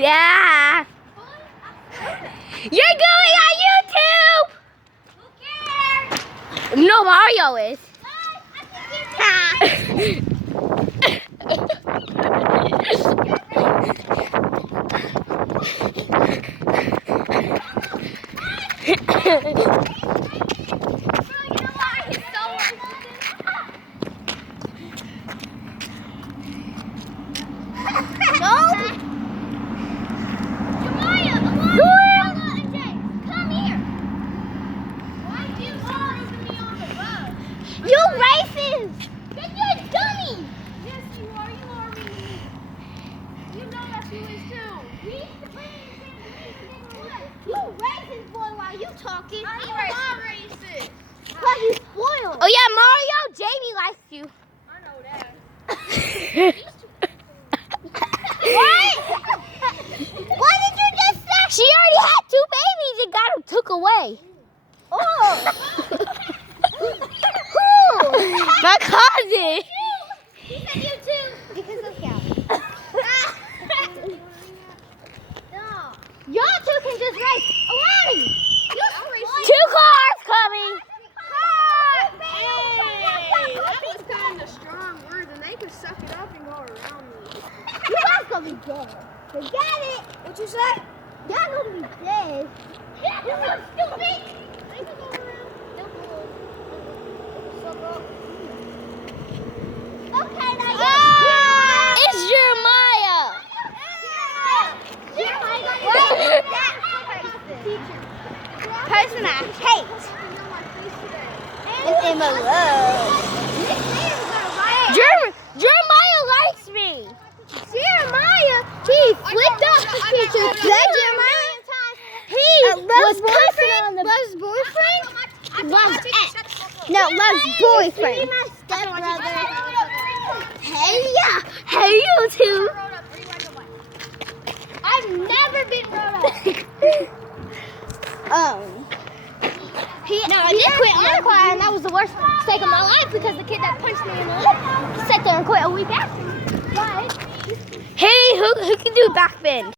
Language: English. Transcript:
Yeah. You're going on YouTube. Who cares? No, Mario is. You racist! You're a dummy! Yes, you are. You are me. You know that you is too. You racist, boy, while you talking. I'm not racist. But you spoiled. Oh yeah, Mario, Jamie likes you. I know that. What? What did you just say? She already had 2 babies and got them took away. Oh. My cousin. He said you too. Because of him. No. Y'all two can just race. Alani, you spoiled. 2 cars coming. Hey, that was kind of strong words, and they could suck it up and go around me. You guys gonna be dead. Forget it. What you say? Y'all gonna be dead. You're so stupid. They could go around. Okay, now It's Jeremiah. Person I hate is in my love. Jeremiah likes me. Jeremiah, he flipped off the picture. That Jeremiah, he was boyfriend. Love's boyfriend. Love's ex. No, Love's boyfriend. Stepbrother. Hey, yeah. Hey, you two. I've never been rode up. I did quit on choir, and that was the worst mistake of my life because the kid that punched me in the lip sat there and quit a week after. But Hey, who can do back bend?